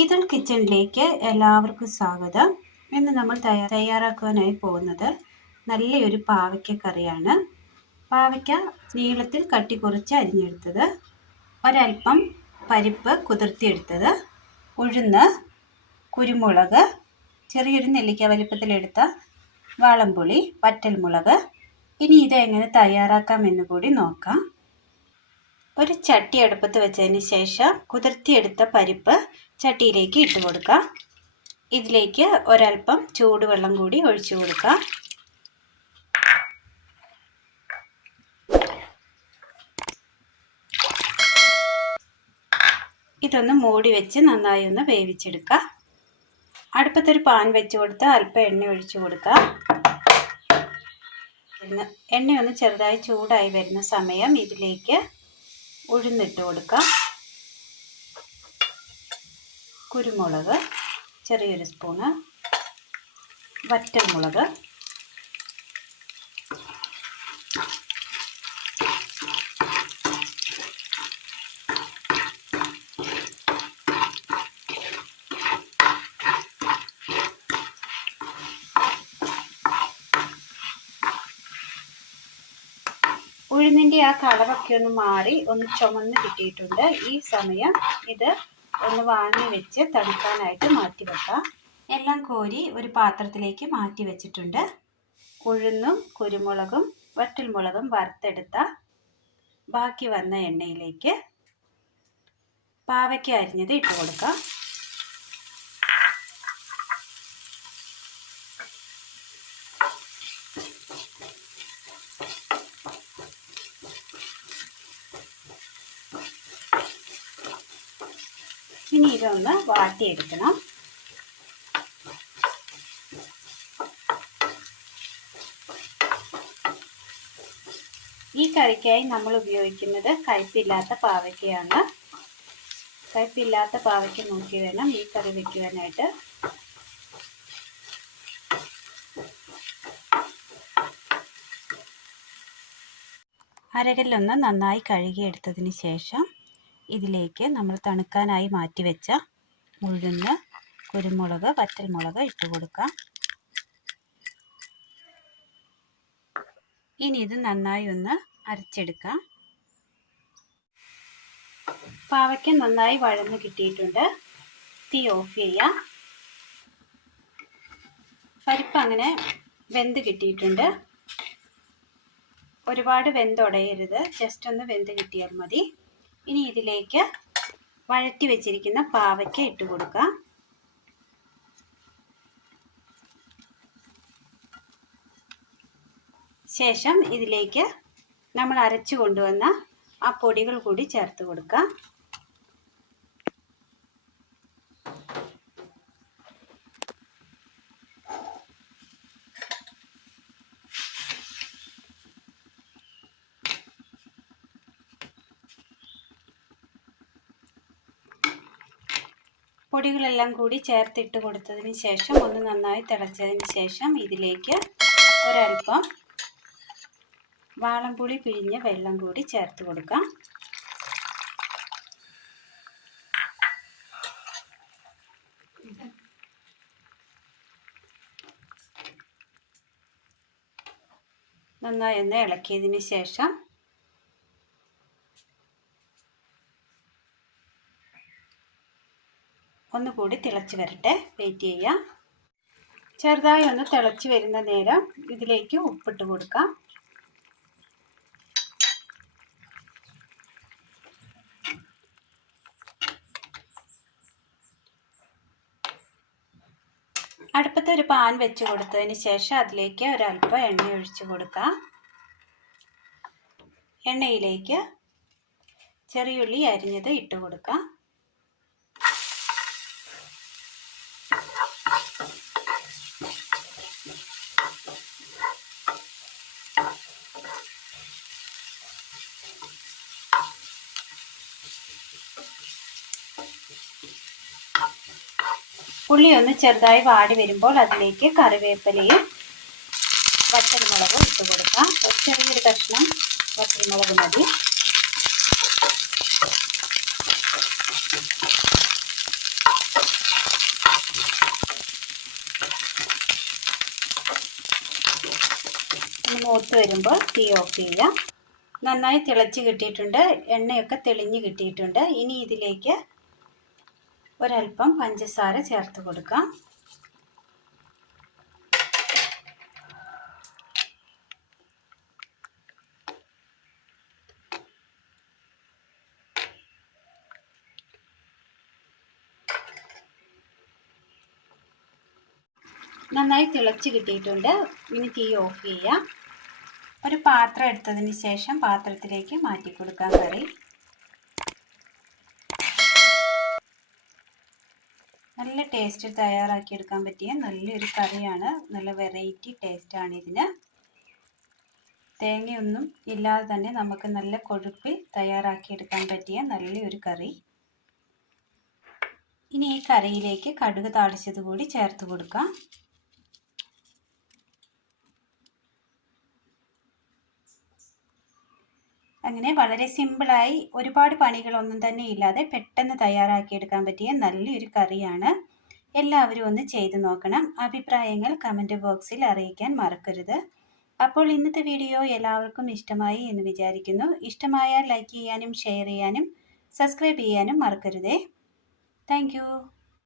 ഈദുൽ കിച്ചണിലേക്ക് എല്ലാവർക്കും സ്വാഗതം. ഇന്ന് നമ്മൾ തയ്യാ തയ്യാറാക്കുവാനായി പോകുന്നത് നല്ലൊരു പാവയ്ക്ക കറിയാണ് പാവയ്ക്ക നീളത്തിൽ കട്ടി കുറച്ച് അരിഞ്ഞെടുത്തത്. ഒരൽപ്പം പരിപ്പ് കുതിർത്തിയെടുത്തത്. ഉഴുന്ന് കുരുമുളക് ചെറിയൊരു നെല്ലിക്ക വലിപ്പത്തിലെടുത്ത വാളംപുളി വറ്റൽമുളക്. ഇനി ഇത് എങ്ങനെ തയ്യാറാക്കാമെന്ന് കൂടി നോക്കാം. ഒരു ചട്ടി അടുപ്പത്ത് വെച്ചതിന് ശേഷം കുതിർത്തിയെടുത്ത പരിപ്പ് ചട്ടിയിലേക്ക് ഇട്ട് കൊടുക്കുക ഇതിലേക്ക് ഒരൽപ്പം ചൂടുവെള്ളം കൂടി ഒഴിച്ചു കൊടുക്കുക ഇതൊന്ന് മൂടി വെച്ച് നന്നായി ഒന്ന് വേവിച്ചെടുക്കുക അടുപ്പത്തൊരു പാൻ വെച്ച് കൊടുത്ത് അല്പം എണ്ണ ഒഴിച്ചു കൊടുക്കുക എണ്ണ ഒന്ന് ചെറുതായി ചൂടായി വരുന്ന സമയം ഇതിലേക്ക് ഉഴുന്നിട്ട് കൊടുക്കാം. കുരുമുളക് ചെറിയൊരു സ്പൂണ് വറ്റൽമുളക് ഉഴുന്നിന്റെ ആ കളറൊക്കെ ഒന്ന് മാറി ഒന്ന് ചുമന്ന് കിട്ടിയിട്ടുണ്ട്. ഈ സമയം ഇത് ഒന്ന് വാങ്ങി വെച്ച് തണുക്കാനായിട്ട് മാറ്റി വെക്കാം. എല്ലാം കോരി ഒരു പാത്രത്തിലേക്ക് മാറ്റി വെച്ചിട്ടുണ്ട്. ഉഴുന്നും കുരുമുളകും വറ്റൽമുളകും വറുത്തെടുത്ത ബാക്കി വന്ന എണ്ണയിലേക്ക് പാവയ്ക്ക അരിഞ്ഞത് ഇട്ട് കൊടുക്കാം. ഇനി ഇതൊന്ന് വാട്ടിയെടുക്കണം. ഈ കറിക്കായി നമ്മൾ ഉപയോഗിക്കുന്നത് കയ്പില്ലാത്ത പാവയ്ക്കയാണ്. കയ്പില്ലാത്ത പാവയ്ക്ക നോക്കി വേണം ഈ കറി വെക്കുവാനായിട്ട്. അരകല്ലൊന്ന് നന്നായി കഴുകിയെടുത്തതിന് ശേഷം ഇതിലേക്ക് നമ്മൾ തണുക്കാനായി മാറ്റി വെച്ച ഉഴുന്ന് കുരുമുളക് വറ്റൽമുളക് ഇട്ട് കൊടുക്കാം. ഇനി ഇത് നന്നായി ഒന്ന് അരച്ചെടുക്കാം. പാവയ്ക്ക നന്നായി വഴന്ന് കിട്ടിയിട്ടുണ്ട്. തീ ഓഫ് ചെയ്യാം. പരിപ്പ് അങ്ങനെ വെന്ത് കിട്ടിയിട്ടുണ്ട്. ഒരുപാട് വെന്തുടയരുത്. ജസ്റ്റ് ഒന്ന് വെന്ത് കിട്ടിയാൽ മതി. ഇനി ഇതിലേക്ക് വഴറ്റി വെച്ചിരിക്കുന്ന പാവയ്ക്ക ഇട്ട് കൊടുക്കുക ശേഷം ഇതിലേക്ക് നമ്മൾ അരച്ചു കൊണ്ടുവന്ന ആ പൊടികൾ കൂടി ചേർത്ത് കൊടുക്കാം. പൊടികളെല്ലാം കൂടി ചേർത്തിട്ട് കൊടുത്തതിന് ശേഷം ഒന്ന് നന്നായി തിളച്ചതിന് ശേഷം ഇതിലേക്ക് ഒരൽപ്പം വാളംപുളി പിഴിഞ്ഞ വെള്ളം കൂടി ചേർത്ത് കൊടുക്കാം. നന്നായി ഒന്ന് ഇളക്കിയതിന് ശേഷം ഒന്നുകൂടി തിളച്ച് വരട്ടെ. വെയിറ്റ് ചെയ്യാം. ചെറുതായി ഒന്ന് തിളച്ച് വരുന്ന നേരം ഇതിലേക്ക് ഉപ്പിട്ട് കൊടുക്കാം. അടുപ്പത്ത് ഒരു പാൻ വെച്ച് കൊടുത്തതിന് ശേഷം അതിലേക്ക് ഒരല്പം എണ്ണ ഒഴിച്ചു കൊടുക്കാം. എണ്ണയിലേക്ക് ചെറിയുള്ളി അരിഞ്ഞത് ഇട്ട് കൊടുക്കാം. ഉള്ളി ഒന്ന് ചെറുതായി വാടി വരുമ്പോൾ അതിലേക്ക് കറിവേപ്പിലയും വറ്റൽമുളകും ഇട്ട് കൊടുക്കാം. ഒരു ചെറിയൊരു കഷ്ണം വറ്റൽമുളക് മതി. മൂത്ത് വരുമ്പോൾ തീ ഓഫ് ചെയ്യുക. നന്നായി തിളച്ച് കിട്ടിയിട്ടുണ്ട്. എണ്ണയൊക്കെ തെളിഞ്ഞ് കിട്ടിയിട്ടുണ്ട്. ഇനി ഇതിലേക്ക് ഒരല്പം പഞ്ചസാര ചേർത്ത് കൊടുക്കാം. നന്നായി തിളച്ച് കിട്ടിയിട്ടുണ്ട്. ഇനി തീ ഓഫ് ചെയ്യാം. ഒരു പാത്രം എടുത്തതിന് ശേഷം പാത്രത്തിലേക്ക് മാറ്റി കൊടുക്കാം കറി. നല്ല ടേസ്റ്റിൽ തയ്യാറാക്കിയെടുക്കാൻ പറ്റിയ നല്ലൊരു കറിയാണ്. നല്ല വെറൈറ്റി ടേസ്റ്റാണ് ഇതിന്. തേങ്ങയൊന്നും ഇല്ലാതെ തന്നെ നമുക്ക് നല്ല കൊഴുപ്പിൽ തയ്യാറാക്കിയെടുക്കാൻ പറ്റിയ നല്ലൊരു കറി. ഇനി ഈ കറിയിലേക്ക് കടുക് താളിച്ചത് കൂടി ചേർത്ത് കൊടുക്കാം. അങ്ങനെ വളരെ സിമ്പിളായി ഒരുപാട് പണികളൊന്നും തന്നെ ഇല്ലാതെ പെട്ടെന്ന് തയ്യാറാക്കിയെടുക്കാൻ പറ്റിയ നല്ലൊരു കറിയാണ്. എല്ലാവരും ഒന്ന് ചെയ്തു നോക്കണം. അഭിപ്രായങ്ങൾ കമന്റ് ബോക്സിൽ അറിയിക്കാൻ മറക്കരുത്. അപ്പോൾ ഇന്നത്തെ വീഡിയോ എല്ലാവർക്കും ഇഷ്ടമായി എന്ന് വിചാരിക്കുന്നു. ഇഷ്ടമായാൽ ലൈക്ക് ചെയ്യാനും ഷെയർ ചെയ്യാനും സബ്സ്ക്രൈബ് ചെയ്യാനും മറക്കരുതേ. താങ്ക്